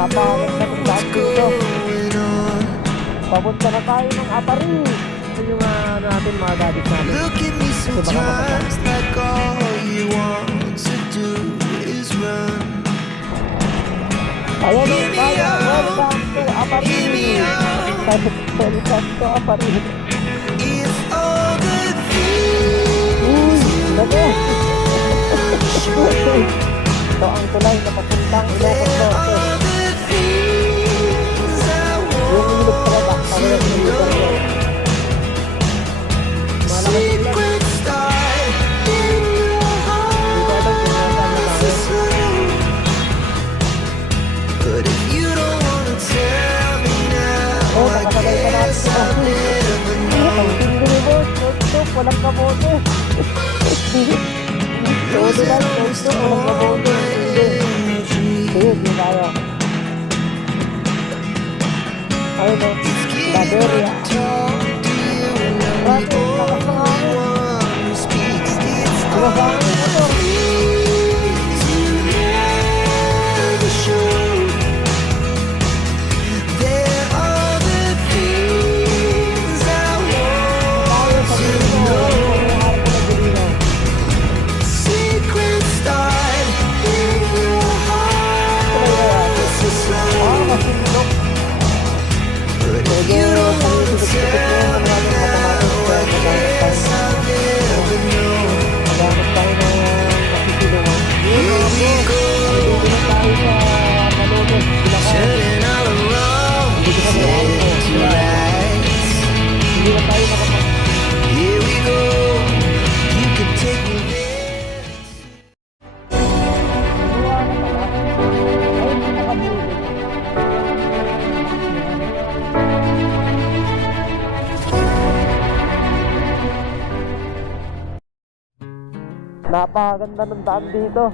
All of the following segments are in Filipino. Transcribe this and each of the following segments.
Napakaganda ng daan dito. Papunta na tayo ng Apari. Ito yung natin mga gadis natin. Look at me sometimes like all you want to do is run. Ayan o tayo. Welcome to Apari. Welcome to Apari. If all the things Lagi. show, Ito ang tulay na papuntang Ilocos Norte. all the things I Yung want ilog talaga. Kaya yung ilog talaga. secret start in your heart is slow. But if you don't wanna tell me now, Oh, I nakatagal pa natin. guess I'll never know. Ang tindi boss. Stop. Walang kamote. Todo lang. Stop. Walang kamote. Sige, di tayo. Ayun o. Laberia. Grabe, lakas ng hangin. Ano sa hangin mo to? Tayo sa Dirino. Harap ko na Dirino. Masinlok. You don't wanna tell me now, I guess I'll never know. Magamit tayo ng masisilungan. Here we go, Hindi na tayo sa Malolos. Bulacan. turning all around, heading to rise. Hindi na tayo nakapag... Here we go, you can take me there. Gawa na pala. Ay, hindi nakabulit. Napakaganda ng daan dito.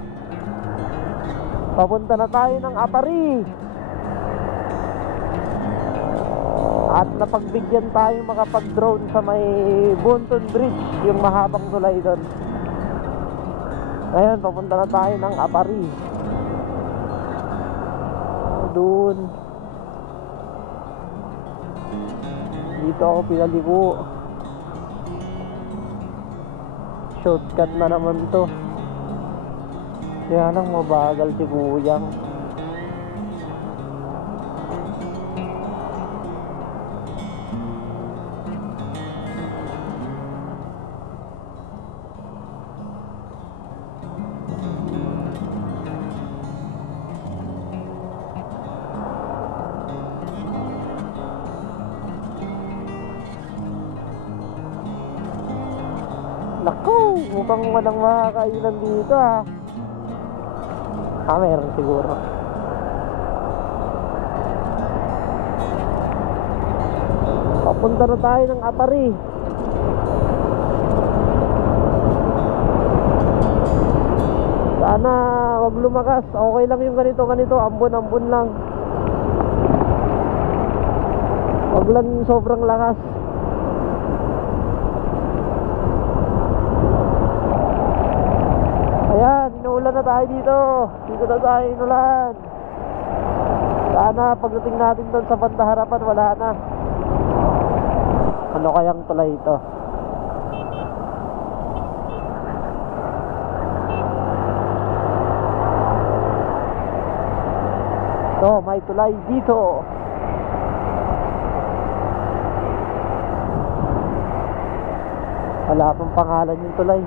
Papunta na tayo ng Apari. At napagbigyan tayo makapag-drone sa may Bunton Bridge, yung mahabang tulay doon. Ngayon, papunta na tayo ng Apari. Doon. Dito ako pinaliko. Shortcut na naman to. Kaya lang mabagal si Kuyang. Naku, mukhang walang makakainan dito ah. Meron siguro. Papunta na tayo ng Apari. Sana wag lumakas. Okay lang yung ganito. Ambon lang. Wag lang yung sobrang lakas. Ayan, inuulan na tayo dito. Dito na tayo inulan. Sana pagdating natin doon sa banda harapan, wala na. Ano kayang tulay ito? So, may tulay dito. Wala pang pangalan yung tulay.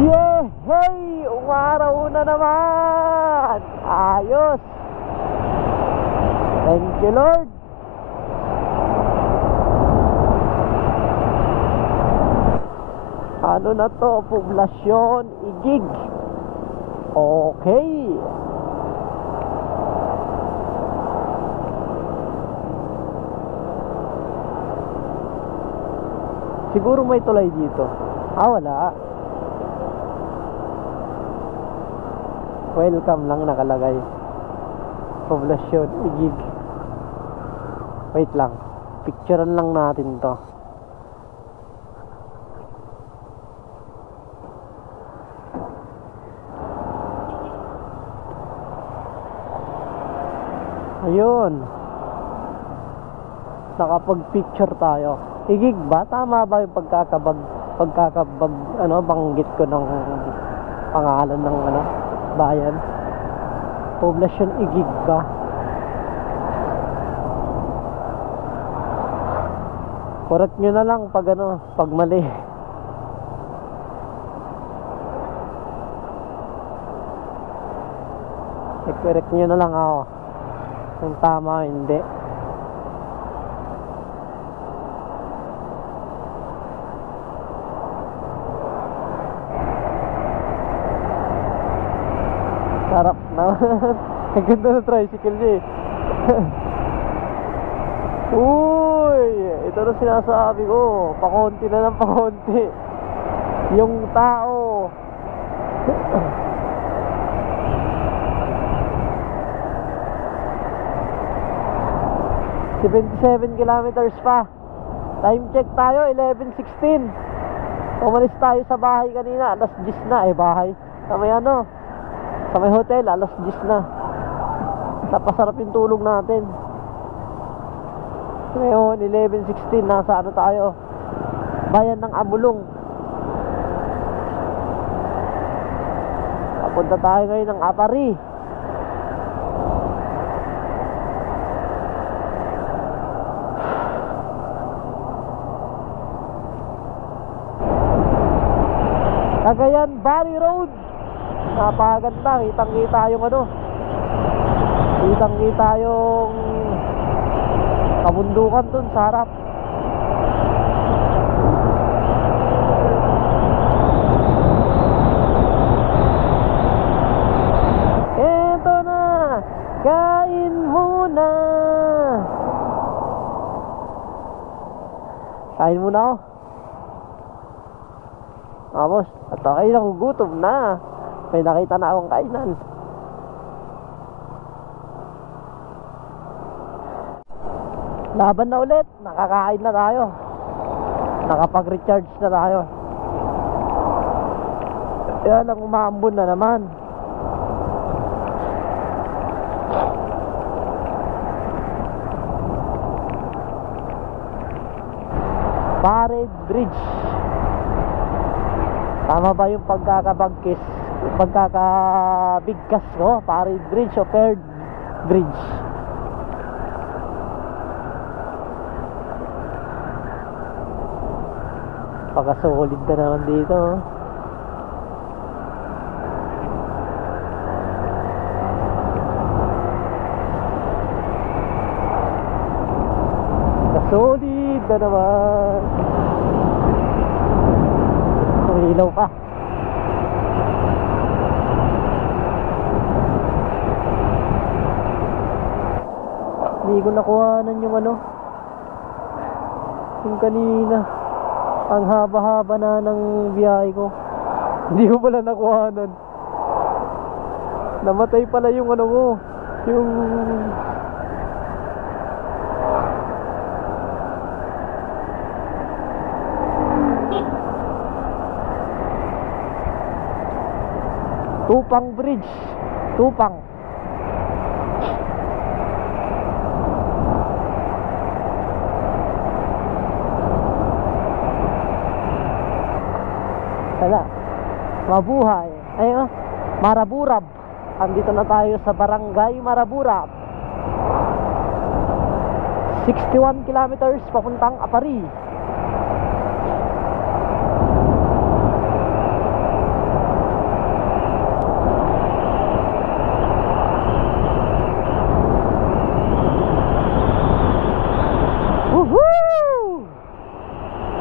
Yeah! Hey! Umaraw na naman! Ayos! Thank you, Lord! Ano na to? Poblasyon Igig. Okay. Siguro may tulay dito. Wala. Welcome lang nakalagay. Poblasyon Igig. Wait lang. Picturean lang natin to. Ayun. Nakapag-picture tayo. Igig ba? Tama ba yung pagkakabag, banggit ko ng pangalan ng, bayan? Poblasyon Igig ba? Correct nyo na lang pag, pag mali. I-correct nyo na lang ako kung tama o hindi. Sarap na. Ang ganda ng tricycle niya eh. Uy, ito na sinasabi ko. Pakonti na lang, pakonti. Yung tao. 77 kilometers pa. Time check tayo, 11:16. Umalis tayo sa bahay kanina, alas 10 na. Bahay sa may sa may hotel, alas 10 na. Napasarap yung tulog natin. Ngayon, 11:16, nasa tayo, bayan ng Amulong. Papunta tayo ngayon ng Apari. Cagayan Valley Road. Napakaganda, kitang-kita yung kitang-kita yung kabundukan dun sa harap. Eto na, kain muna. Kain muna ako. Tapos, at okay, nagugutom na. May nakita na akong kainan. Laban na ulit. Nakakain na tayo. Nakapag-recharge na tayo. Kaya lang umaambon na naman. Parade Bridge. Tama ba yung pagkakabigkas ko? Parade Bridge o Paired Bridge? Pagkasolid na naman dito. Pagkasolid na naman. Ilaw pa. Hindi ko nakuhanan yung yung kanina. Ang haba-haba na ng biyahe ko. Hindi ko pala nakuhanan. Namatay pala yung ko. Yung Tupang Bridge. Tupang. Wala. Mabuhay. Ayun, Maraburab. Andito na tayo sa Barangay Maraburab. 61 kilometers papuntang Apari.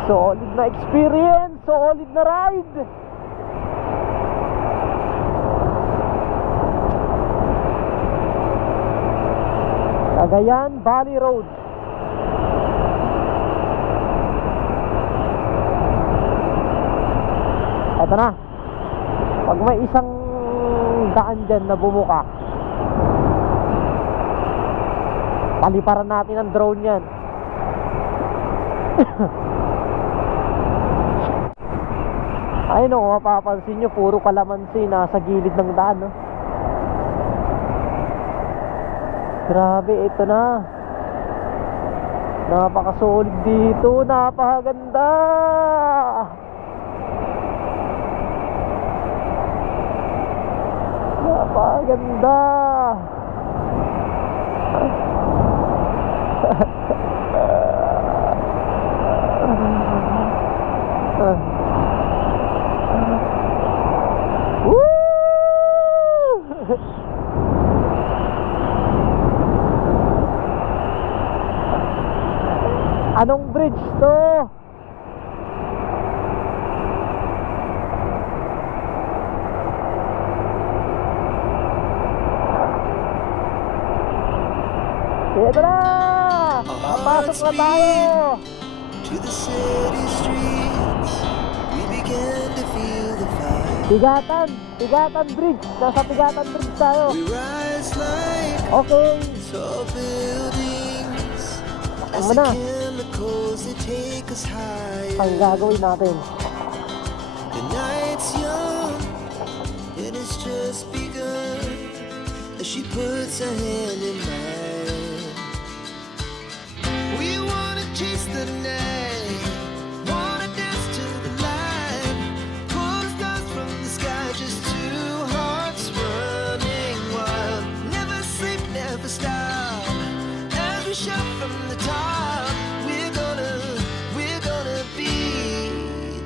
Solid na experience, solid na ride. Cagayan Valley Road. Eto na. Pag may isang daan dyan na bumuka, paliparan natin ang drone yan. Ayun kung mapapansin nyo, puro kalamansi nasa gilid ng daan, Grabe, ito na. Napakasolid dito, napakaganda. Napakaganda. Anong bridge to? Ito na! Papasok na tayo! To the city streets, we began to feel the fire. Tigatan bridge. Nasa Tigatan bridge tayo. We rise like Okay. tall buildings as Ano the na? chemicals they take us higher. Ang gagawin natin. The night's young and it's just begun as she puts her hand in mine. We wanna chase the night, wanna dance to the light, pull the stars from the sky, just two hearts running wild. Never sleep, never stop, as we shout from the top. We're gonna be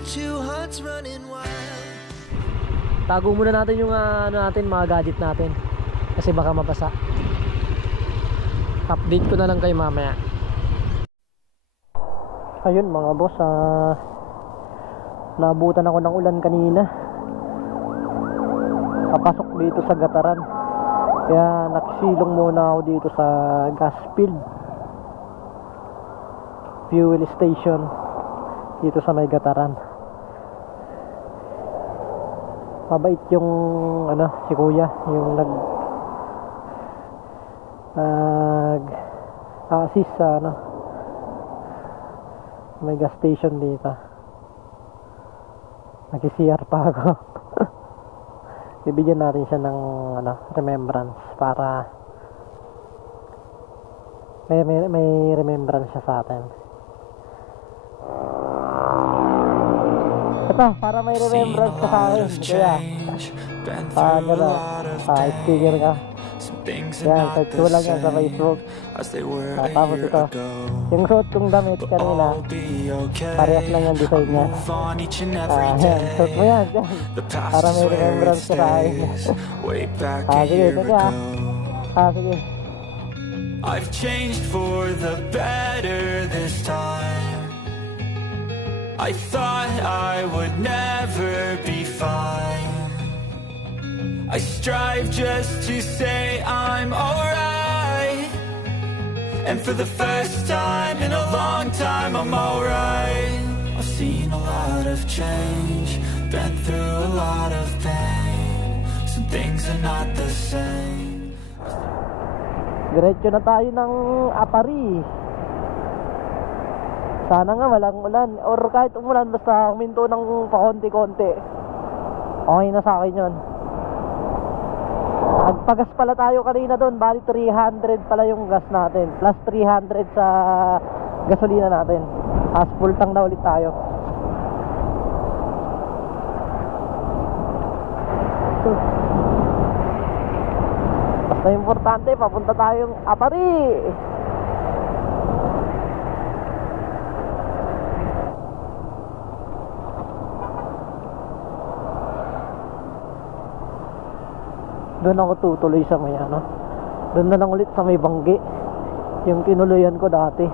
two hearts running wild. Tago muna natin yung mga gadget natin. Kasi baka mabasa. Update ko na lang kayo mamaya. Ayun mga boss, naabutan ako ng ulan kanina. Papasok dito sa gataran. Kaya nagsilong muna ako dito sa gas field. Fuel station dito sa may gataran. Mabait yung si kuya, yung assist sa may gas station dito. Nag-CR pa ako. Bibigyan natin siya ng remembrance para may remembrance siya sa atin. Ito, para may remembrance ka sa akin. Kaya sticker ka. Yan, search ko lang yan sa Facebook. Tapos ito, yung suot kong damit kanina, parehas lang yung design niya. Yan, suot mo yan, yan. Para may remembrance ka sa akin. Sige, ito niya. Sige. I've changed for the better this time. I thought I would never be fine. I strive just to say I'm alright. And for the first time in a long time I'm alright. I've seen a lot of change, been through a lot of pain. Some things are not the same. Diretso na tayo ng Apari. Sana nga walang ulan. Or kahit umulan, basta huminto ng pakonti-konti. Okay na sa akin yun. Nagpagas pala tayo kanina doon. Bali 300 pala yung gas natin. Plus 300 sa gasolina natin. As full tank na ulit tayo. Basta importante, papunta tayong Apari. Doon ako tutuloy sa may doon na lang ulit sa may Banggi, yung tinuluyan ko dati.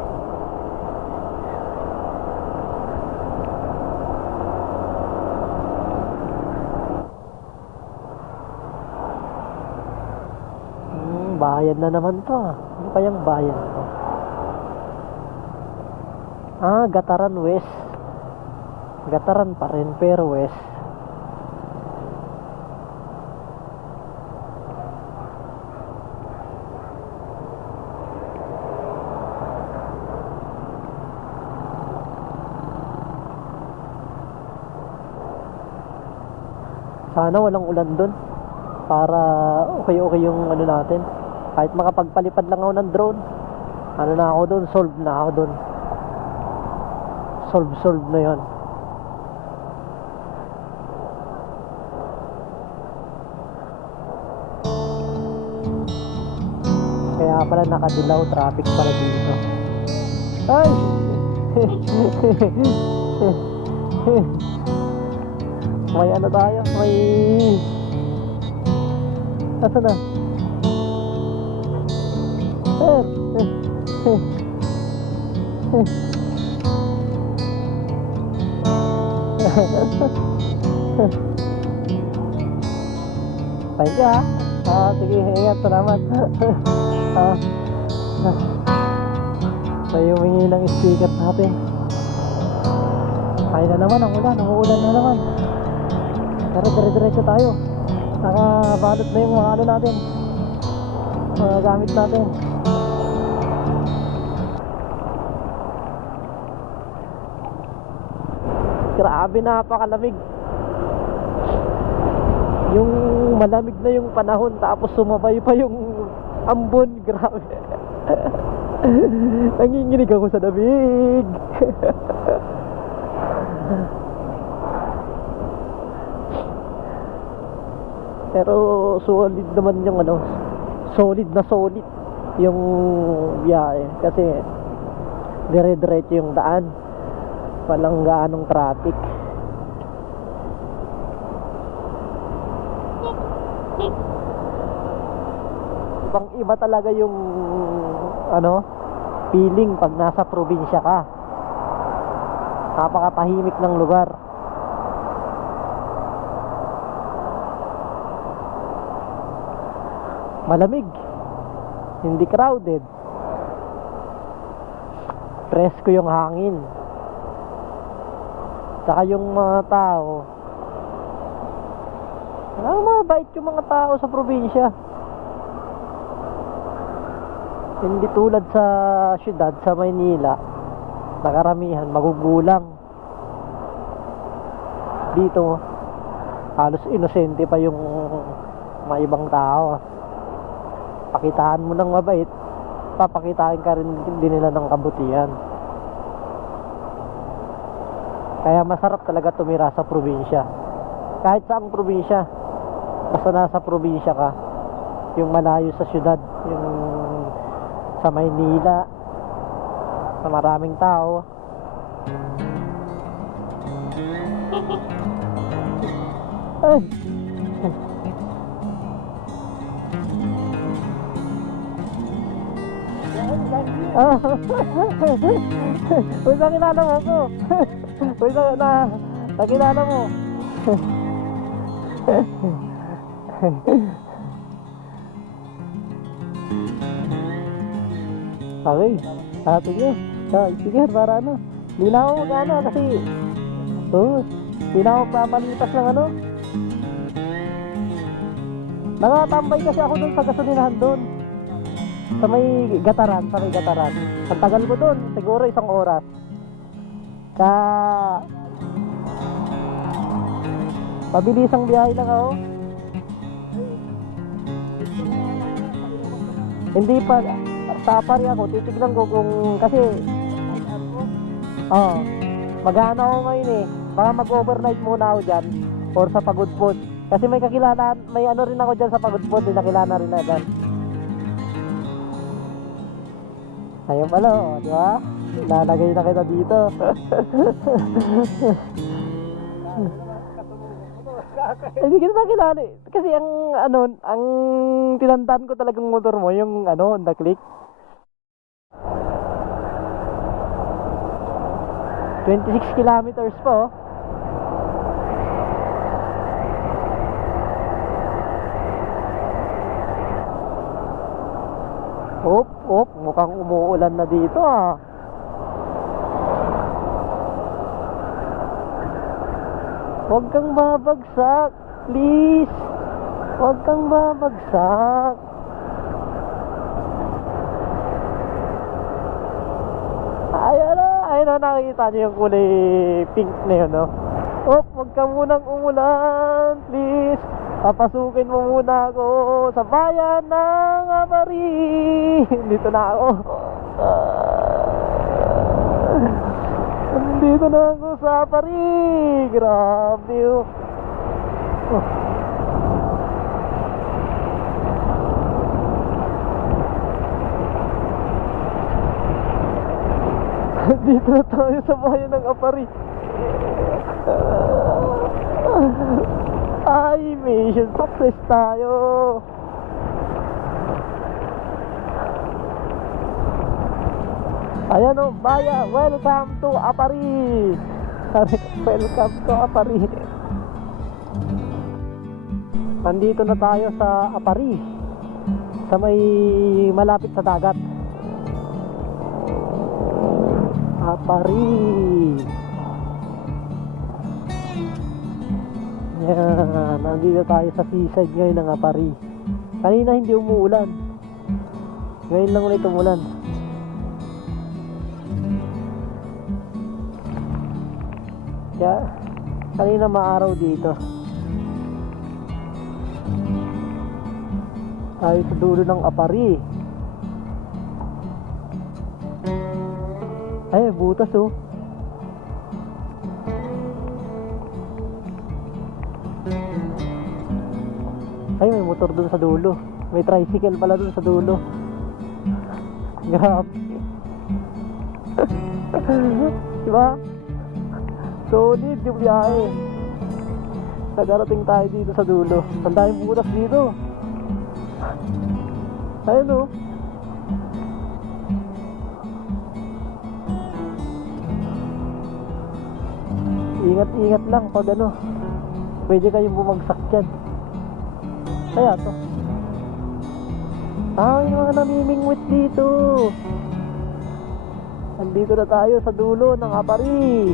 Bayan na naman to. Ano kayang bayan to? Gataran West. Gataran pa rin pero West. Sana walang ulan dun para okay yung natin, Kahit makapagpalipad lang ako ng drone, ano na ako doon, solve na ako doon. Solve na yon. Kaya pala nakadilaw, traffic pala dito. Ay! May ano tayo? May... Asa na? Thank you ha. Sige, ingat, salamat. May humingi ng sticker natin. Kaya na naman ang ulan, umuulan na naman. Pero dire-diretso tayo. Nakabalot na yung mga ano natin, mga gamit natin. Grabe, napakalamig. Yung malamig na yung panahon, tapos sumabay pa yung ambon. Grabe. Nanginginig ako sa lamig. Pero solid naman yung ano, solid yung biyahe kasi dire-diretso yung daan, walang gaanong traffic. Ibang iba talaga yung ano, feeling pag nasa probinsya ka. Napakatahimik ng lugar. Malamig, hindi crowded, presko yung hangin, saka yung mga tao, mabait yung mga tao sa probinsya. Hindi tulad sa syudad, sa Maynila, na karamihan magugulang. Dito halos inosente pa yung mga ibang tao. Pakitaan mo ng mabait, papakitain ka rin din nila ng kabutihan. Kaya masarap talaga tumira sa probinsya. Kahit saang probinsya, basta nasa probinsya ka, yung malayo sa syudad, yung sa Maynila, sa maraming tao. Ay! Uy, nakilala mo ako. Uy, nakilala mo. Okay, sige. Sige, para ano, di na ako mag-ano kasi di na ako papalitas ng ano. Nakatambay kasi ako dun sa gasolinahan dun, sa may gataran. Ang tagal ko dun, siguro 1 oras. Mabilisang biyahe lang ako. Hindi pa, safari ako, titignan ko kung, kasi mag-ano ako ngayon eh, baka mag-overnight muna ako dyan or sa Pagudpod, kasi may kakilala, may ano rin ako dyan sa Pagudpod, may nakilala rin na dyan. Ayun pala, di ba? Lalagay na kita dito. Hindi kita nakilala eh. Kasi ang ano, ang tinandaan ko talagang motor mo, yung ano, Honda Click. 26 kilometers po. Mukhang umuulan na dito ah. Huwag kang babagsak, please. Huwag kang babagsak. Ayun na, nakikita niyo yung kulay pink na yun, no? Huwag ka munang umulan, please. Papasukin mo muna ako sa bayan ng Apari. Dito na ako. Dito na ako sa Apari. Grabe oh. Dito na tayo sa bayan ng Apari. Ay, mission success tayo. Ayan o, baya, welcome to Apari. Welcome to Apari. Nandito na tayo sa Apari, sa may malapit sa dagat. Apari. Yan, nandito tayo sa seaside ngayon ng Apari. Kanina hindi umuulan. Ngayon lang ulit umulan. Kaya kanina maaraw dito. Tayo sa dulo ng Apari. Ay, butas oh. Ay, may motor dun sa dulo. May tricycle pala dun sa dulo. Grabe. Diba? Solid yung biyahe. Nagarating tayo dito sa dulo. Ang daming butas dito. Ayun oh. Ingat-ingat lang pag ano, pwede kayong bumagsak dyan. Kaya to. May mga namimingwit dito. Nandito na tayo sa dulo ng Apari.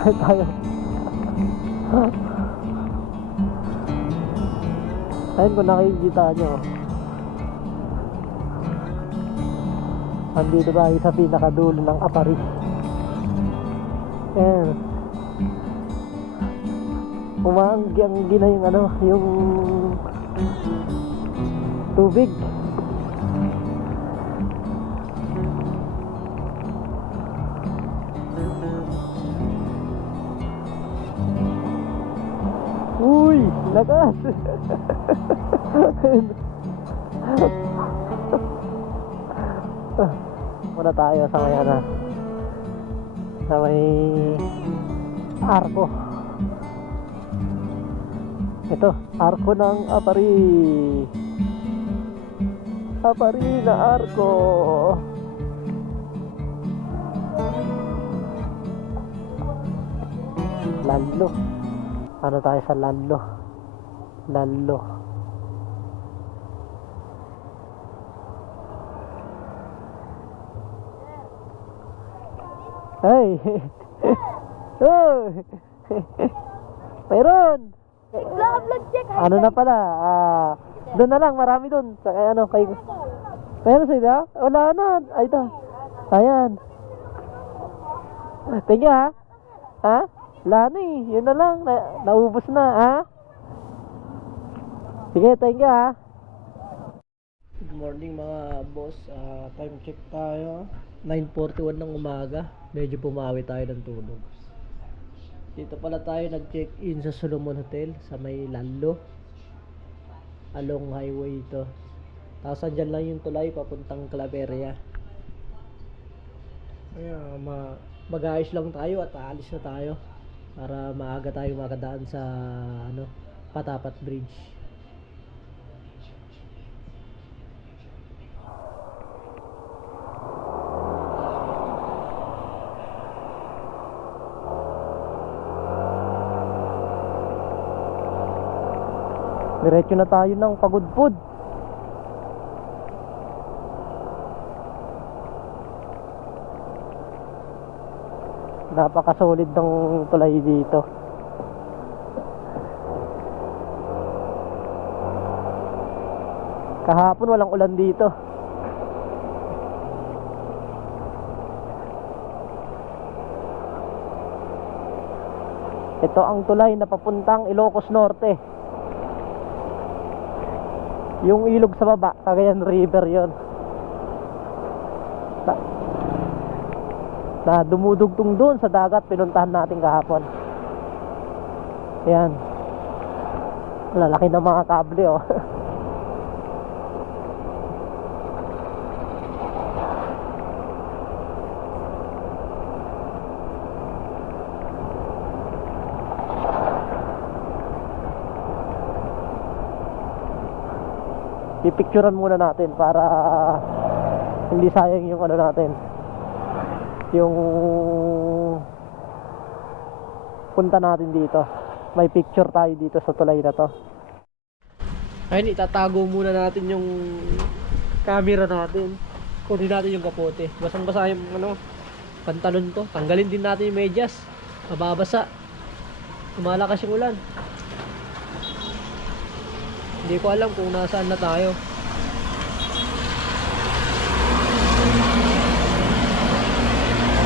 Tayo. Ayun kung nakikita nyo. Andito tayo sa pinakadulo ng Apari. Ayan. Umaanggi-anggi na yung ano, yung tubig. Uy, lakas. Muna tayo sa may ano, sa may arko. Ito, arko ng Apari. Apari na arko. Lalo. Ano tayo sa Lalo? Lalo. Hey! Oh! Mayroon! Ano na pala? Doon na lang, marami doon. Sa kay ano, kay... Mayroon sila? Wala na. Ay, ito. Ayan. Thank you, ha? Ha? Wala na eh. Yun na lang. Naubos na, ha? Sige, thank you, ha? Good morning mga boss. Time check tayo. 9:41 ng umaga. Medyo pumawi tayo ng tulog. Dito pala tayo nag-check-in sa Solomon Hotel sa may Lalo. Along highway ito. Tapos andyan lang yung tulay papuntang Claveria. Ayan, mag-aayos lang tayo at aalis na tayo para maaga tayo makadaan sa ano, Patapat Bridge. Diretso na tayo ng Pagudpud. Napakasolid ng tulay dito. Kahapon walang ulan dito. Ito ang tulay na papuntang Ilocos Norte. Yung ilog sa baba, Cagayan River yon. Na dumudugtong doon sa dagat, pinuntahan natin kahapon. Ayan. Lalaki ng mga kable, oh. Pipicturean muna natin para hindi sayang yung ano natin, yung punta natin dito. May picture tayo dito sa tulay na to. Ayun, itatago muna natin yung camera natin. Kunin natin yung kapote. Basang basa yung ano, pantalon ko. Tanggalin din natin yung medyas, mababasa. Lumalakas yung ulan. Hindi ko alam kung nasaan na tayo.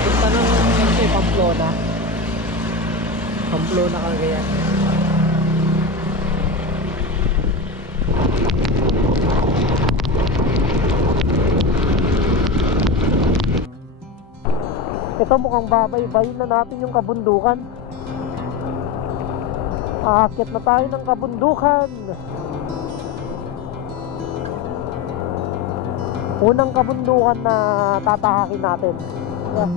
Punta ng Pamplona. Pamplona, Cagayan. Ito mukhang babay-bayin na natin yung kabundukan. Aakyat na tayo ng kabundukan. Unang kabundukan na tatahakin natin. Yeah.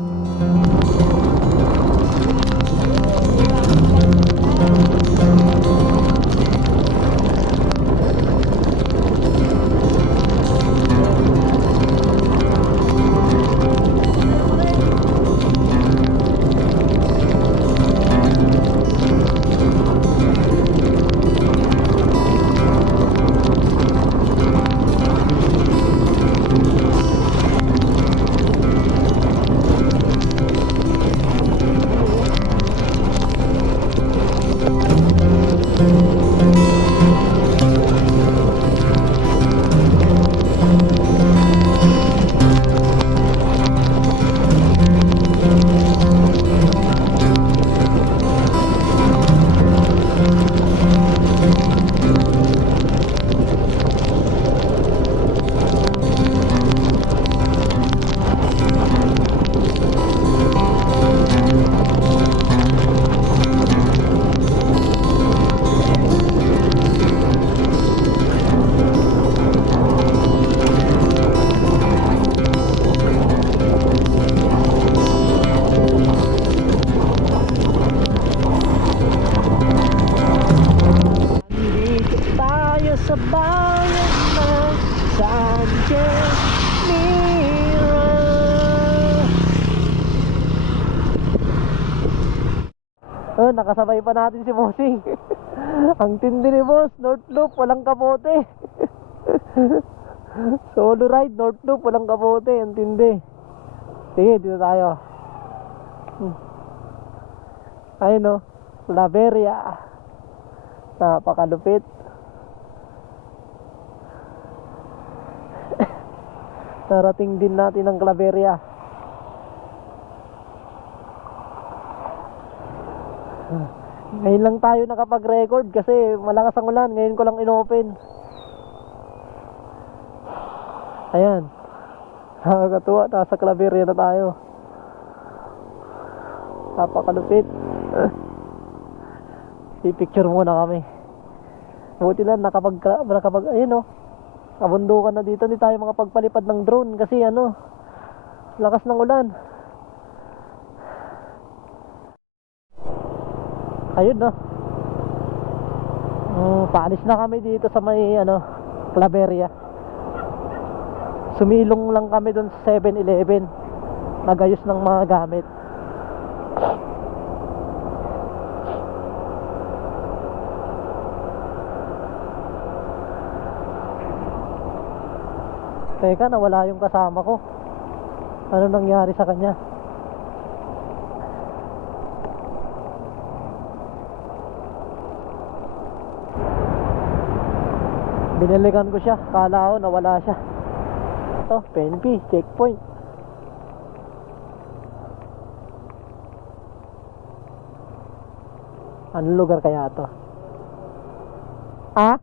Sa bayan ng Sanchez Mira. Oh, nakasabay pa natin si Bossing. Ang tindi ni Boss, North Loop, walang kapote. Solo ride, North Loop, walang kapote. Ang tindi. Sige, dito tayo. Ayun, oh, Claveria. Napakalupit. Narating din natin ang Claveria. Ngayon lang tayo nakapag-record kasi malakas ang ulan. Ngayon ko lang inopen. Ayan. Nakakatuwa. Nasa Claveria na tayo. Napakalupit. I-picture muna kami. Buti lang nakapag ayun, oh. Kabundukan na dito, hindi tayo makapagpalipad ng drone kasi ano, lakas ng ulan. Ayun, no. Paalis na kami dito sa may ano, Claveria. Sumilong lang kami doon sa 7-Eleven. Nagayos ng mga gamit. Teka, nawala yung kasama ko. Ano nangyari sa kanya? Binalikan ko siya. Kala ko nawala siya. Ito, PNP, checkpoint. Anong lugar kaya to? Ah?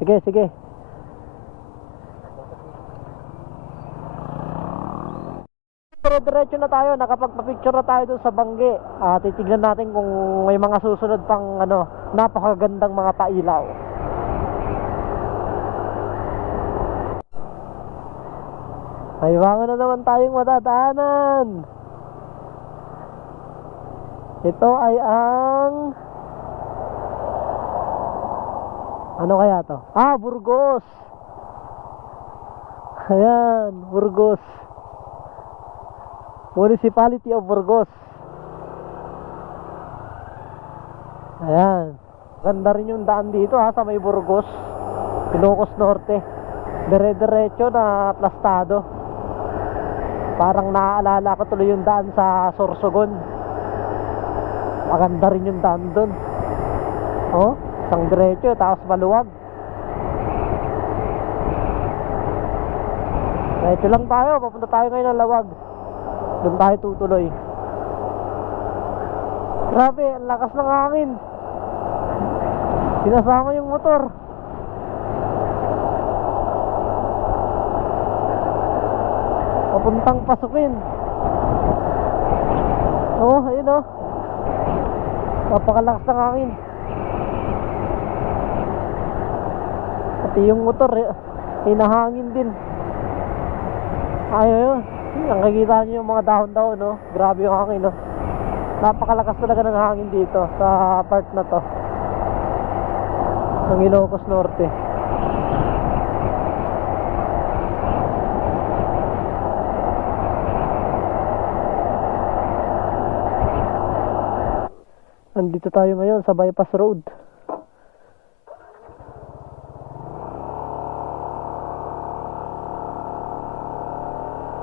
Sige, sige. Pero diretso na tayo, nakapagpa-picture na tayo dun sa Bangge. Titignan natin kung may mga susunod pang napakagandang mga pailaw. Ay, bango na naman tayong madadaanan. Ito ay ang... Ano kaya to? Burgos. Ayan, Burgos. Municipality of Burgos. Ayan. Ganda rin yung daan dito sa may Burgos. Ilocos Norte. Dire-diretso na plastado. Parang naaalala ko tuloy yung daan sa Sorsogon. Maganda rin yung daan dun. Isang diretso tapos maluwag. Diretso lang tayo. Papunta tayo ngayon ng Lawag. Doon tayo tutuloy. Grabe, ang lakas ng hangin. Sinasama yung motor. Papuntang pasukin. Ayun napakalakas ng hangin. Pati yung motor hinahangin din. Ayun. Ang nakikita nyo yung mga dahon-dahon, grabe yung hangin, napakalakas talaga ng hangin dito sa part na to ng Ilocos Norte. Andito tayo ngayon sa Bypass Road.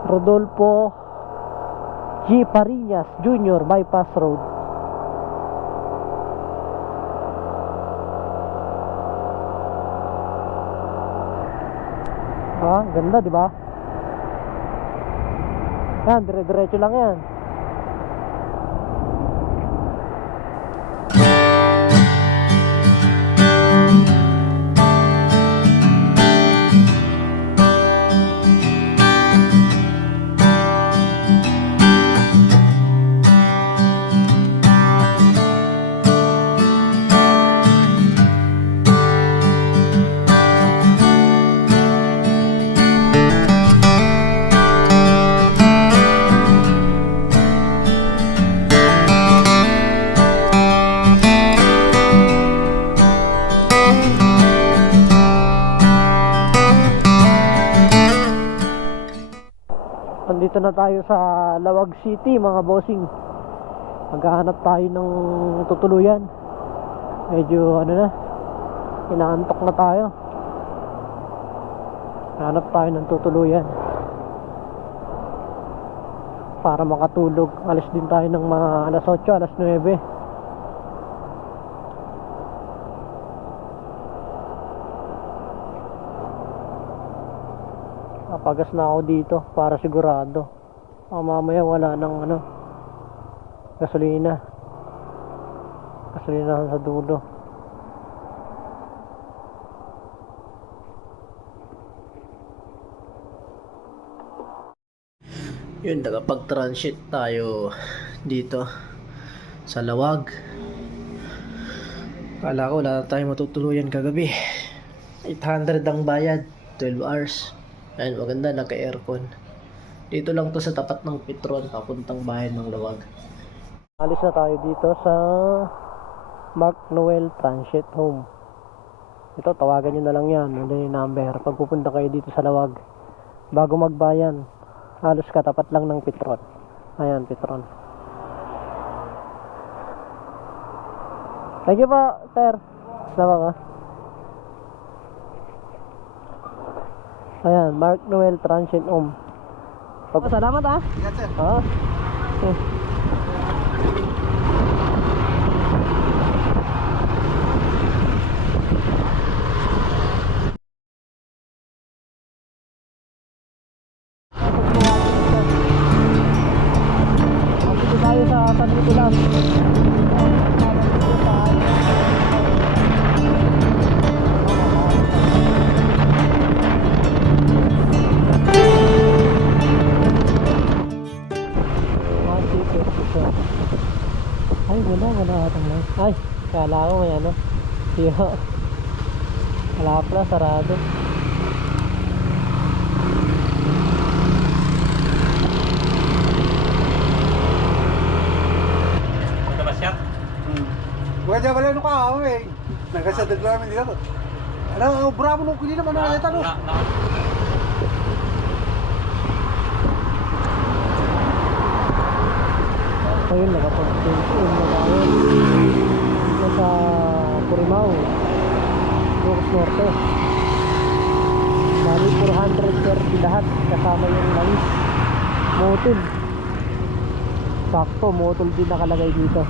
Rodolfo G. Parinas Jr. Bypass Road. Ganda, di ba? Yan, dire-diretso lang yan. Nandito na tayo sa Lawag City, mga bossing. Maghahanap tayo ng tutuluyan. Medyo inaantok na tayo. Hanap tayo ng tutuluyan para makatulog. Alis din tayo ng mga alas 8, alas 9. Pagas na ako dito para sigurado. Mamaya wala ng gasolina sa dulo. Yun, nakapag-transit tayo dito sa Lawag. Kala ko wala tayong matutuluyan kagabi. 800 ang bayad, 12 hours. Ayun, maganda, naka-aircon. Dito lang to sa tapat ng Petron, papuntang bayan ng Lawag. Alis na tayo dito sa Mark Noel Transit Home. Ito, tawagan nyo na lang yan. Nandiyan yung number. Pag pupunta kayo dito sa Lawag, bago magbayan, halos katapat lang ng Petron. Ayan, Petron. Thank you po, sir. Salamat ka. Ayan, Mark Noel Transit Home. Salamat Yes, sir. Kaya, wala pala, sarado. Pwede pala nung kahapon eh. Nagkasadad namin dito. Ano, bravo nung kuli naman na ito, no? Ayun, nakapag-tune na tayo. Dito sa Purimao, Locos Norte. Bali 430 lahat, kasama yung langis. Motul. Sakto, motul din nakalagay dito.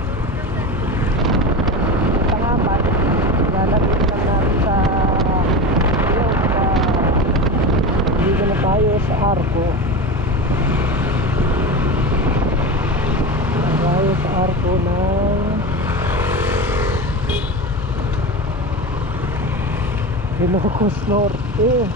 Tangapan, lalagay lang natin sa dito na tayo sa Arco. Tayo sa Arco ng Ilocos Norte.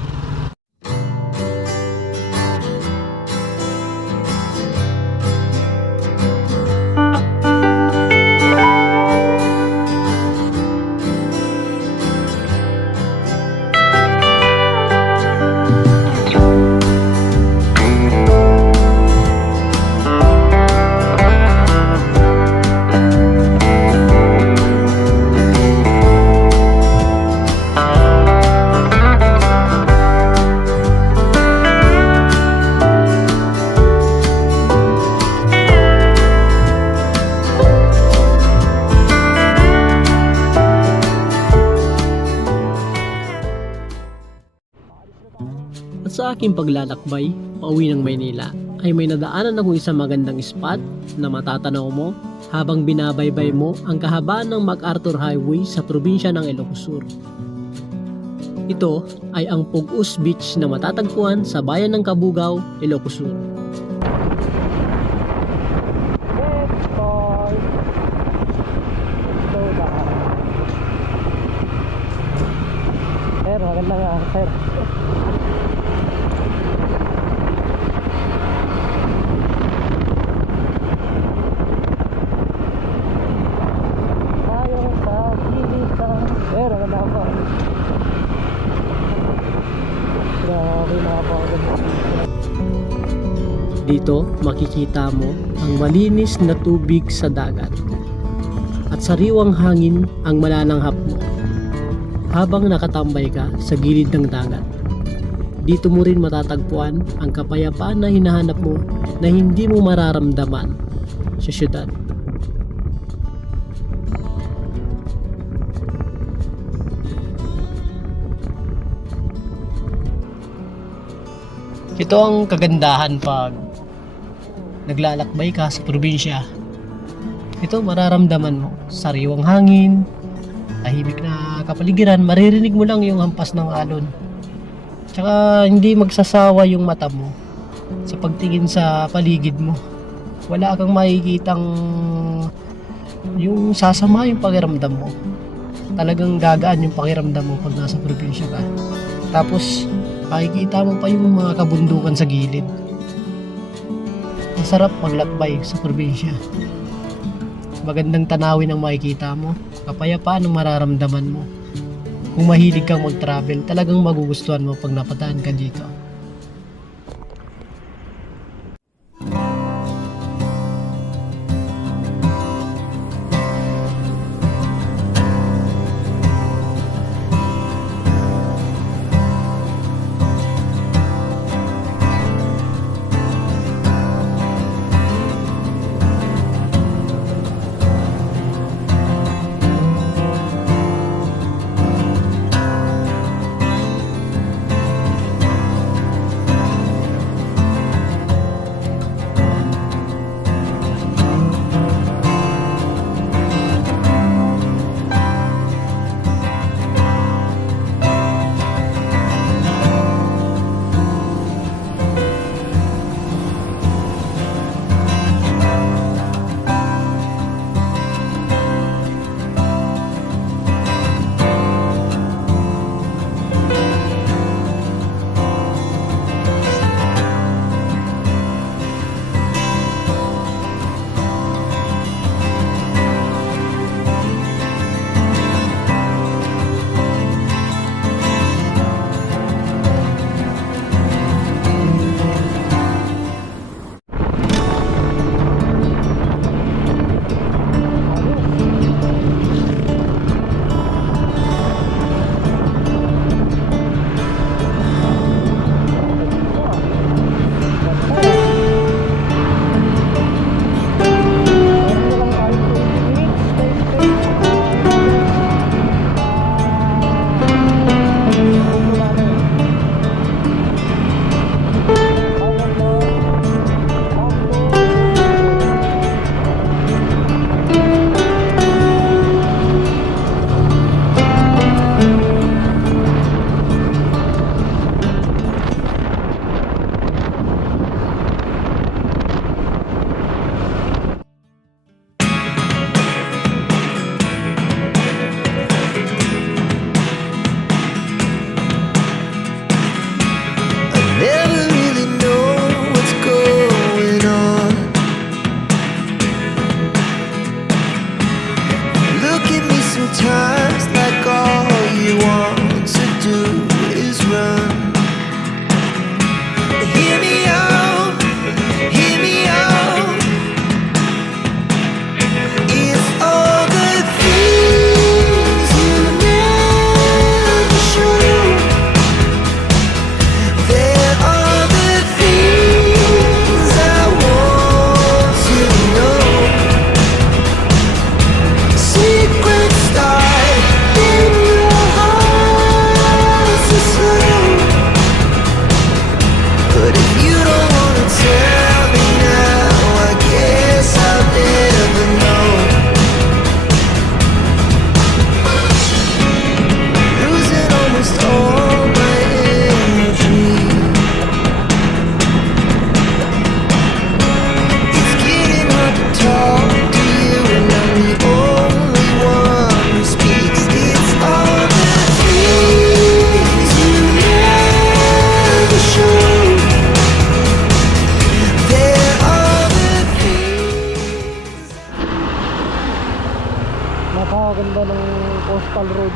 At sa aking paglalakbay, pauwi ng Maynila, ay may nadaanan akong isang magandang spot na matatanaw mo habang binabaybay mo ang kahabaan ng MacArthur Highway sa probinsya ng Ilocos Sur. Ito ay ang Pugus Beach na matatagpuan sa bayan ng Cabugao, Ilocos Sur. Sir, maganda nga, sir. Pero wala pa. Grabe na po. Dito makikita mo ang malinis na tubig sa dagat at sariwang hangin ang malalanghap mo habang nakatambay ka sa gilid ng dagat. Dito mo rin matatagpuan ang kapayapaan na hinahanap mo na hindi mo mararamdaman sa syudad. Ito ang kagandahan pag naglalakbay ka sa probinsya. Ito mararamdaman mo, sariwang hangin, tahimik na kapaligiran, maririnig mo lang yung hampas ng alon. Tsaka hindi magsasawa yung mata mo sa pagtingin sa paligid mo. Wala kang makikitang yung sasama yung pakiramdam mo. Talagang gagaan yung pakiramdam mo pag nasa probinsya ka. Tapos makikita mo pa yung mga kabundukan sa gilid. Masarap maglakbay sa probinsya. Magandang tanawin ang makikita mo, kapayapaan ang mararamdaman mo. Kung mahilig kang mag-travel, talagang magugustuhan mo pag napadaan ka dito.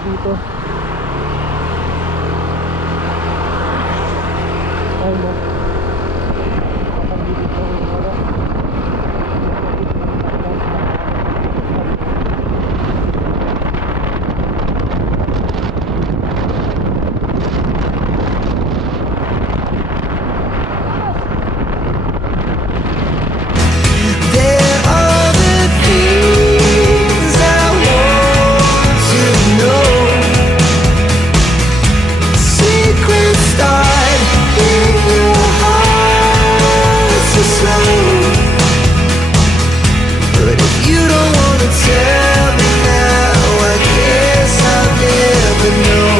dito. Ay mo. Kapag-ibig ko wala. There are the things I want to know. Secrets start in your heart so slow. But if you don't wanna tell me now, I guess I'll never know.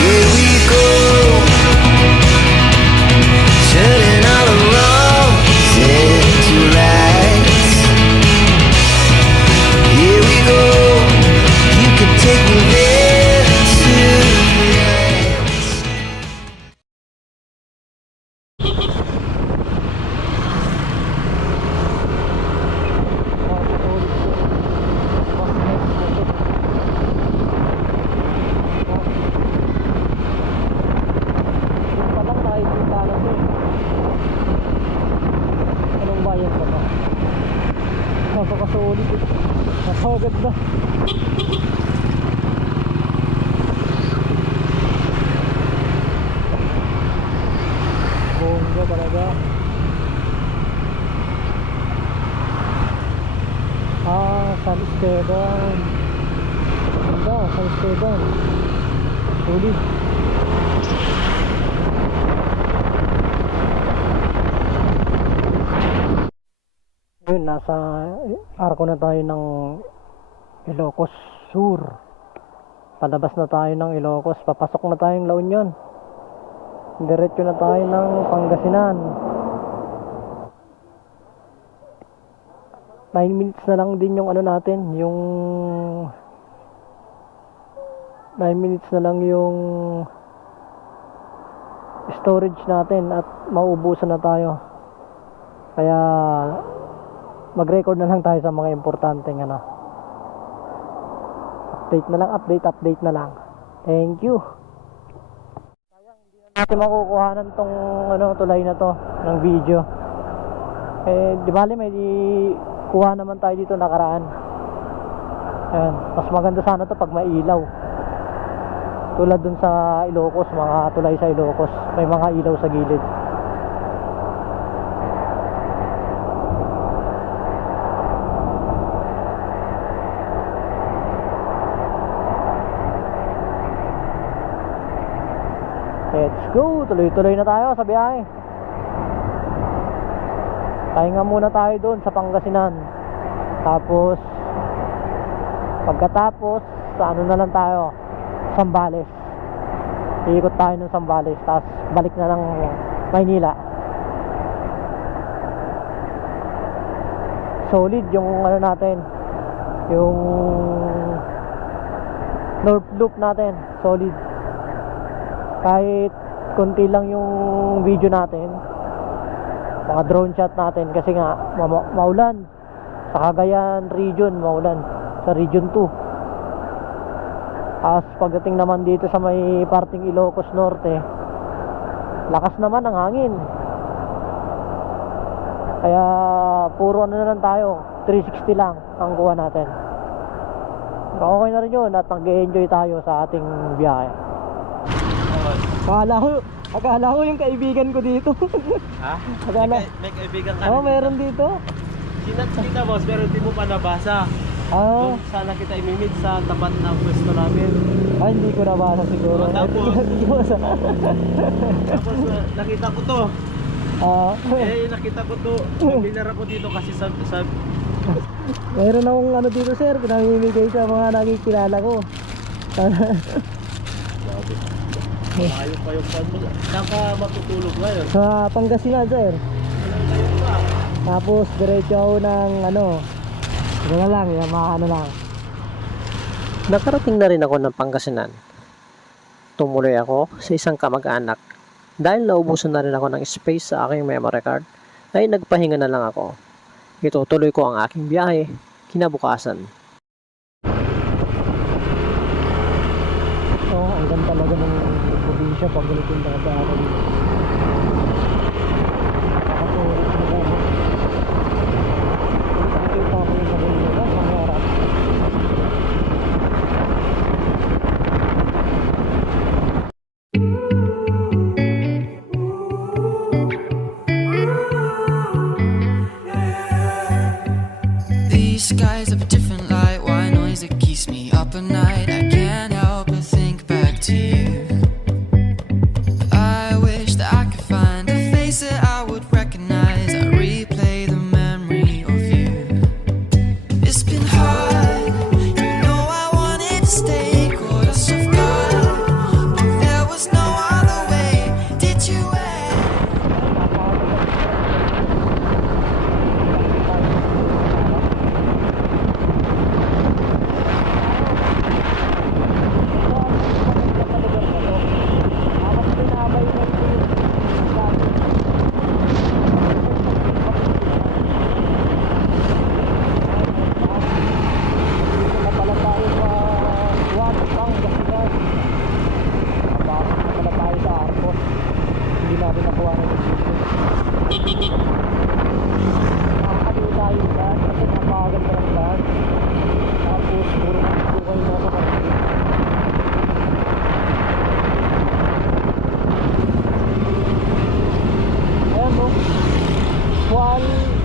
Here we go, turning all the wrongs into rights. Here we go, you can take me there tonight. Anong bayan ba ba? Napakasulit eh. Napakaganda. Bongga talaga. San Esteban. Ganda, San Esteban. Sulit. Yun, nasa arko na tayo ng Ilocos Sur. Palabas na tayo ng Ilocos. Papasok na tayong La Union. Diretso na tayo ng Pangasinan. 9 minutes na lang din yung ano natin, yung 9 minutes na lang yung storage natin at mauubusan na tayo. Kaya mag-record na lang tayo sa mga importanteng ano. Update na lang. Thank you. Natin makukuhanan tong ano, tulay na to ng video. Di bali may kuha naman tayo dito nakaraan. Ayan, mas maganda sana to pag may ilaw. Tulad dun sa Ilocos, mga tulay sa Ilocos, may mga ilaw sa gilid. Let's go, tuloy-tuloy na tayo sa biyahe. Pahinga muna tayo doon sa Pangasinan. Tapos pagkatapos sa ano na lang tayo, Zambales. Iikot tayo ng Zambales, tapos balik na ng Maynila. Solid yung ano natin, yung North Loop natin, solid. Kahit konti lang yung video natin, mga drone shot natin, kasi nga maulan sa Cagayan region, maulan sa region 2. As pagdating naman dito sa may parting Ilocos Norte, lakas naman ang hangin. Kaya puro ano na lang tayo, 360 lang ang kuha natin. Pero okay na rin yun at nag-enjoy tayo sa ating biyahe. Akala ko yung kaibigan ko dito. Ha? May kaibigan ka? Oo, meron dito. Sinat boss, pero hindi mo pa nabasa. Oo. Doon sana kita imimit sa tapat ng pwesto namin. Ay, hindi ko nabasa siguro. Tapos? Tapos nakita ko to. Nakita ko to. Binara ko dito kasi sa Meron akong ano dito, sir, pinamimigay sa mga nakikilala ko. ayos pa yung pan mo. Saan ka matutulog ngayon? Sa Pangasinan, sir. Kayo pa. Tapos diretso ako ng ano, na lang, yung mga ano lang. Nakarating na rin ako ng Pangasinan. Tumuloy ako sa isang kamag-anak. Dahil naubusan na rin ako ng space sa aking memory card, ay nagpahinga na lang ako. Itutuloy ko ang aking biyahe kinabukasan. talaga ng probinsya pag ganito yung nakadaan dito. Nakasulit na gano'n. Nakikita ko yung sarili nila sa harap. These skies have a different light, white noise that keeps me up at night. I can't help but think back to you. I wish that I could find a face that I would recognize. I replay the memory of you. It's been hard, you know I wanted to stay, caught us off guard, but there was no other way. Did you ever?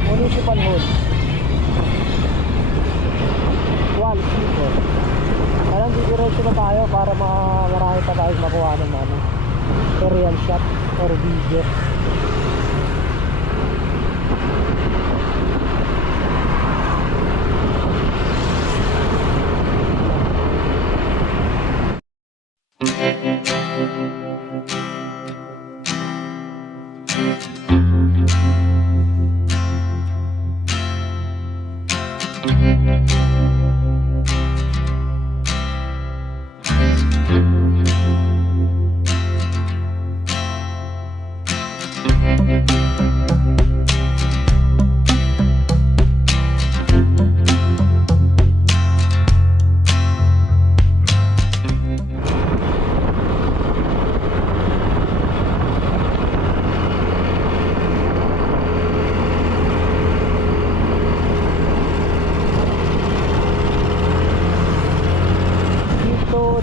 Municipal Hall. Wall, people. Alam, didiretso na tayo para marami pa tayong makuha ng aerial shot or video.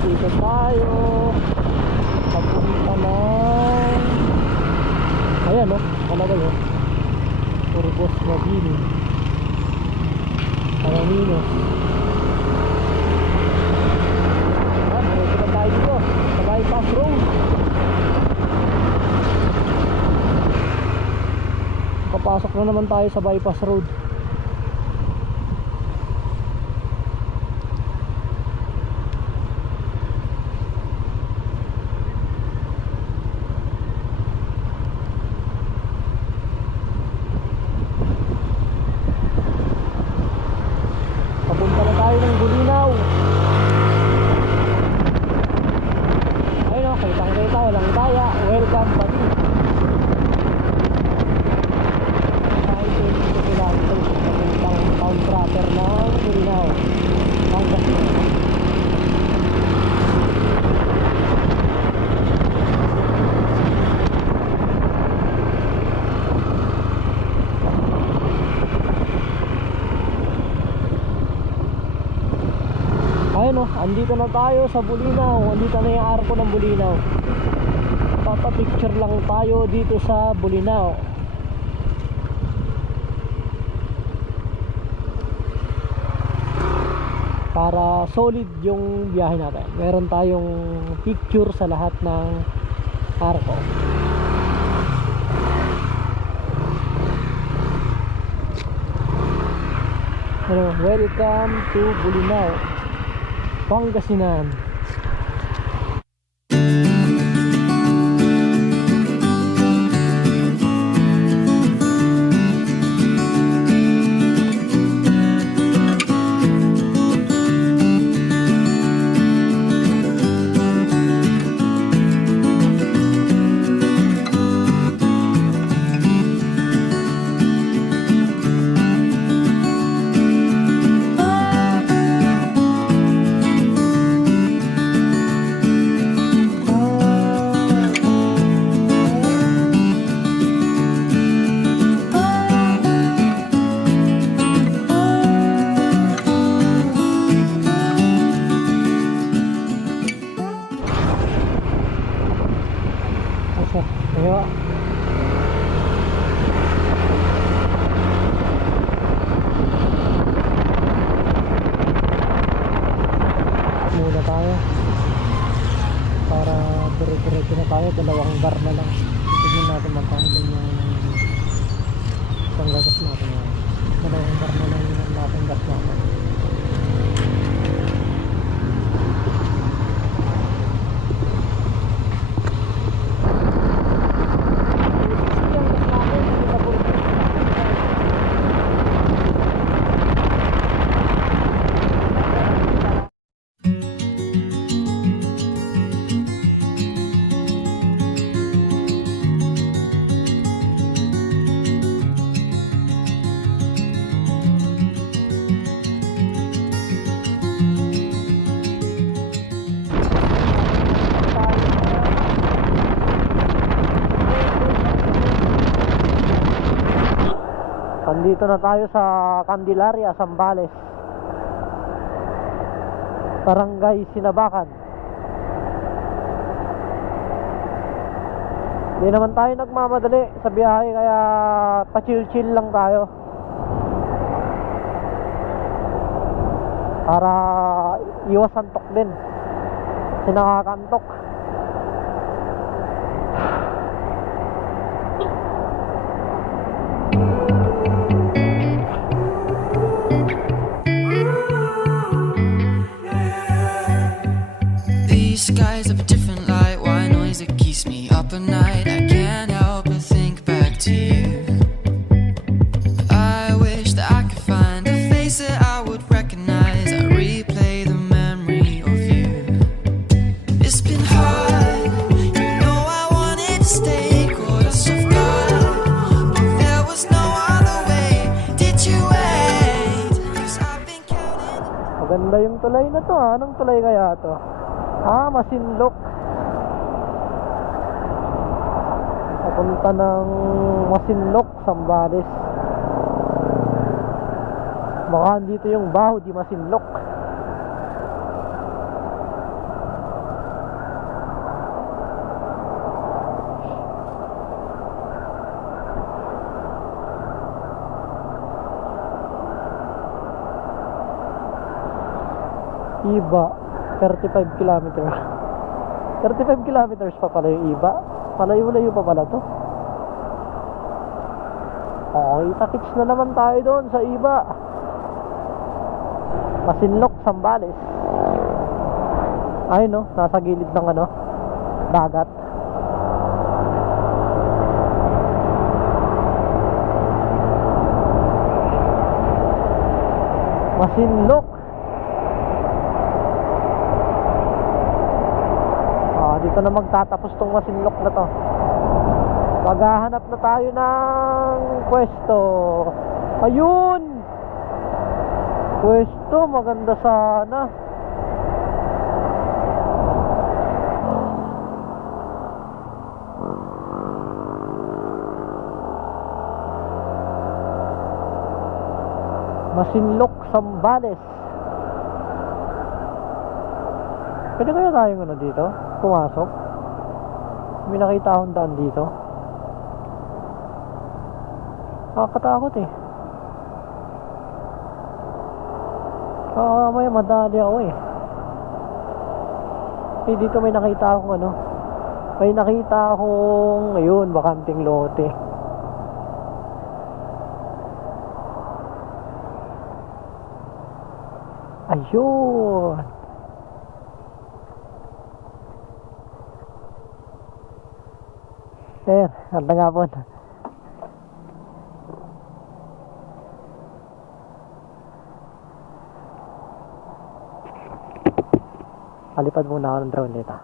Dito tayo papunta ng ayan o, palagay o Burgos Mabini Alaminos. Diretso na tayo dito sa bypass road. Papasok na naman tayo sa bypass road. Andito na tayo sa Bulinaw. Andito na yung arko ng Bulinaw. Papapicture lang tayo dito sa Bulinaw. Para solid yung biyahe natin. Meron tayong picture sa lahat ng arko. Hello, welcome to Bulinaw, Pangasinan. Kaya muna tayo para dire-diretso na tayo. Dalawang bar na lang. Tignan natin magkano yung panggagas natin. Dalawang bar na lang yung natin gas natin. Nandito na tayo sa Candelaria, Zambales, Barangay Sinabakan. Hindi naman tayo nagmamadali sa biyahe, kaya pa-chill-chill lang tayo para iwas antok din kasi nakakantok. These skies have a different light, white noise that keeps me up at night. I can't help but think back to you. I wish that I could find a face that I would recognize. I replay the memory of you. It's been hard, you know I wanted to stay, caught us off guard, but there was no other way. Did you wait? 'Cause I've been counting. Maganda yung tulay na to. Anong tulay kaya to? Masinlok. Papunta ng Masinlok, Zambales. Baka dito yung baho di Masinlok. Iba 35 kilometers. 35 kilometers pa pala yung iba. Palayo-layo pa pala to. Okay, takits na naman tayo doon sa iba. Masinlok, Zambales. Ay no, nasa gilid ng dagat. Masinlok. Dito na magtatapos tong Masinlok na to. Maghahanap na tayo ng pwesto. Ayun! Pwesto, maganda sana. Masinlok, Zambales. Pwede kaya tayong dito? Pumasok? May nakita akong daan dito. Nakakatakot eh. May madali ako eh. Dito may nakita akong may nakita akong ayun, bakanting lote. Ayun. Sir, ganda nga po. Palipad muna ako ng drone dito.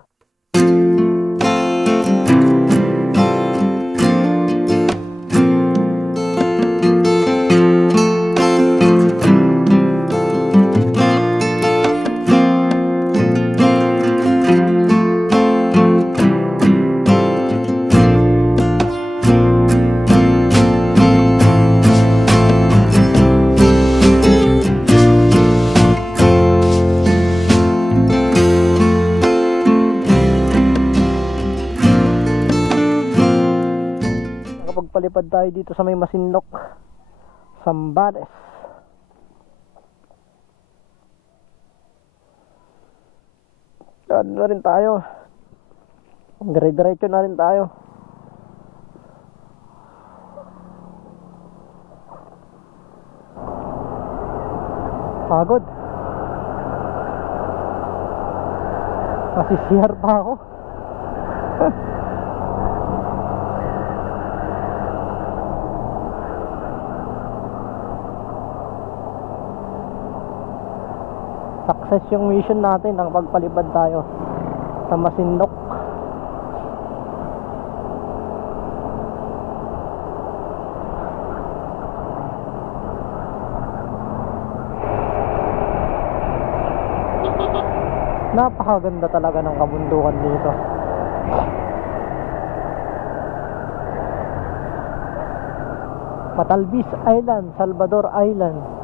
magpalipad tayo dito sa may Masinloc, Zambales. Ano na rin tayo, dire-diretso na rin tayo. Pagod. Masisiyar pa ako. Success yung mission natin ng pagpalipad tayo sa Masinloc. Napakaganda talaga ng kabundukan dito. Matalbis Island, Salvador Island.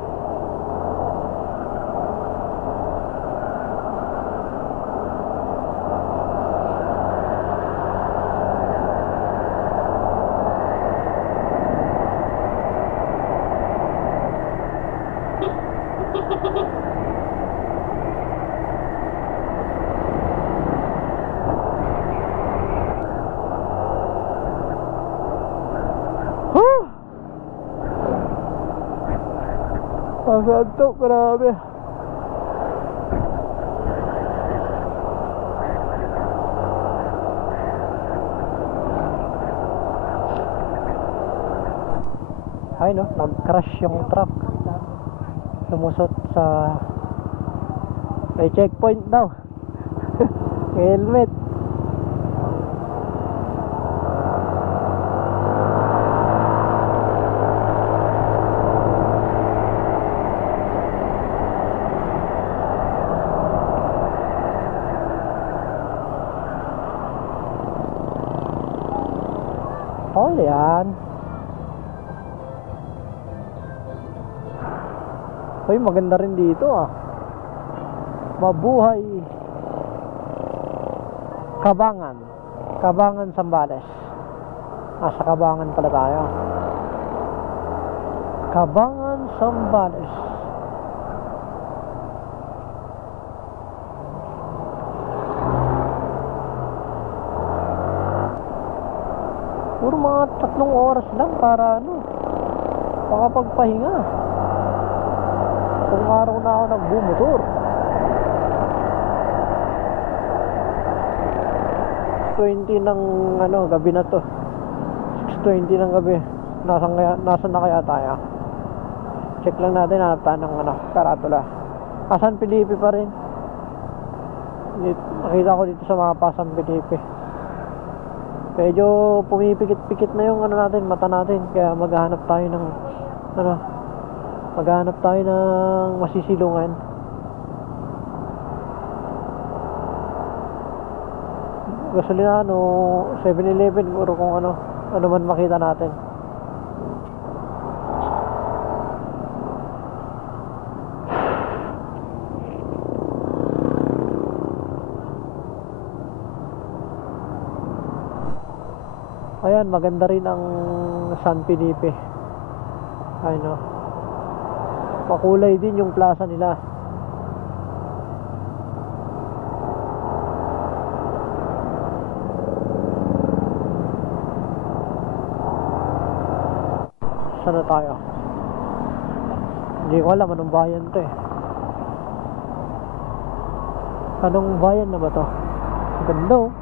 Ang antok, grabe. Ay no, nag-crash yung truck. Lumusot sa may checkpoint daw. Helmet. Oh, yan. Uy, maganda rin dito ah. Mabuhay. Cabangan. Cabangan, Zambales. Sa Cabangan pala tayo. Cabangan, Zambales. Puro mga 3 oras lang para ano, makapagpahinga. Kung araw na ako nagbumotor. 6:20 ng ano, gabi na to. 6:20 ng gabi. Nasaan na kaya tayo? Check lang natin, hanap tayo ng ano, karatula. San Felipe pa rin. Nakita ko dito sa mapa, San Felipe. Medyo pumipikit-pikit na yung ano natin, mata natin. Kaya maghahanap tayo ng ano, maghahanap tayo ng masisilungan. Gasolina, ano, 7-Eleven, puro kung ano man makita natin. Ayan, maganda rin ang San Felipe. Ayun, makulay din yung plaza nila. Saan na tayo? Hindi ko alam anong bayan to eh. Anong bayan na ba to? Ganda oh.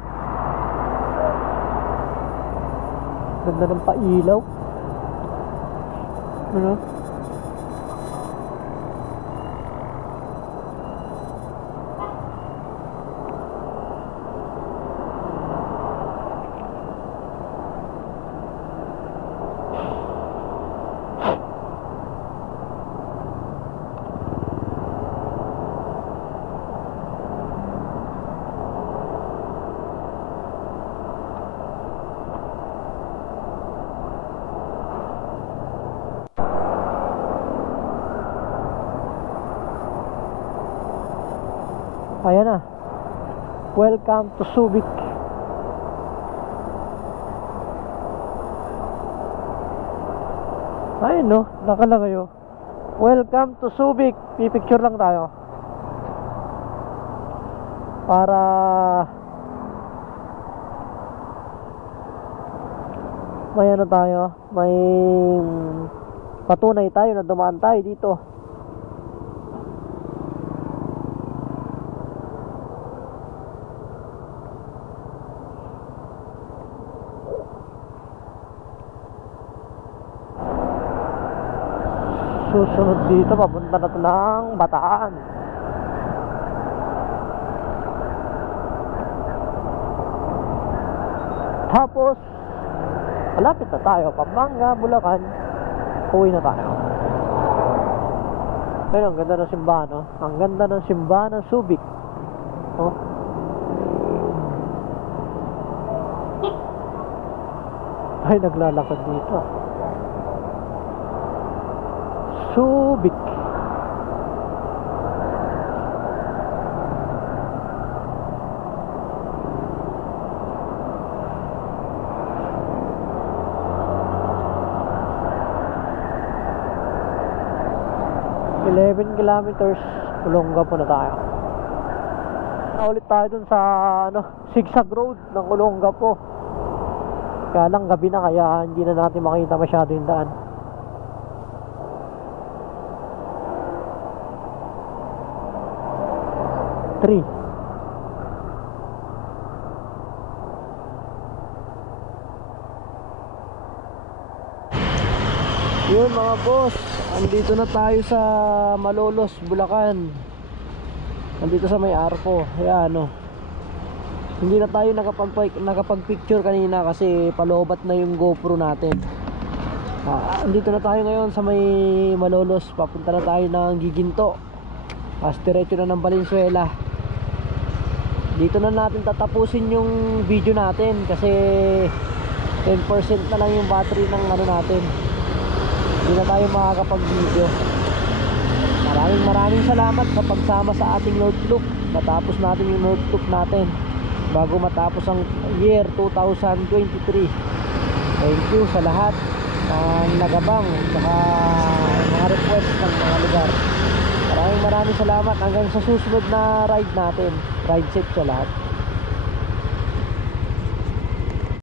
Ganda ng pailaw. Ano? Ayan na. Welcome to Subic. Ayun no, nakalagay oh. Welcome to Subic. Pipicture lang tayo. Para may ano tayo, may patunay tayo na dumaan tayo dito. Susunod dito, papunta na to ng Bataan. Tapos malapit na tayo, Pampanga, Bulacan. Uwi na tayo. Ayun, ang ganda ng simbahan, no? Ang ganda ng simbahan ng Subic. Oh. Ay, naglalakad dito. Subic. Kilometers, Olongapo na tayo. Naulit tayo dun sa zigzag road ng Olongapo. Kaya lang gabi na, kaya hindi na natin makita masyado yung daan. Three. Yun mga boss, andito na tayo sa Malolos, Bulacan. Andito sa may Arco. Ayan oh. Hindi na tayo nakapag-picture kanina kasi palobat na yung GoPro natin. Andito na tayo ngayon sa may Malolos. Papunta na tayo ng Giginto. Diretso na ng Valenzuela. Dito na natin tatapusin yung video natin kasi 10% na lang yung battery ng natin. Hindi na tayo makakapag-video. Maraming salamat sa pagsama sa ating North Loop. Matapos natin yung North Loop natin bago matapos ang year 2023. Thank you sa lahat ng nagabang saka mga request ng mga lugar. Maraming salamat. Hanggang sa susunod na ride natin. Ride safe sa lahat.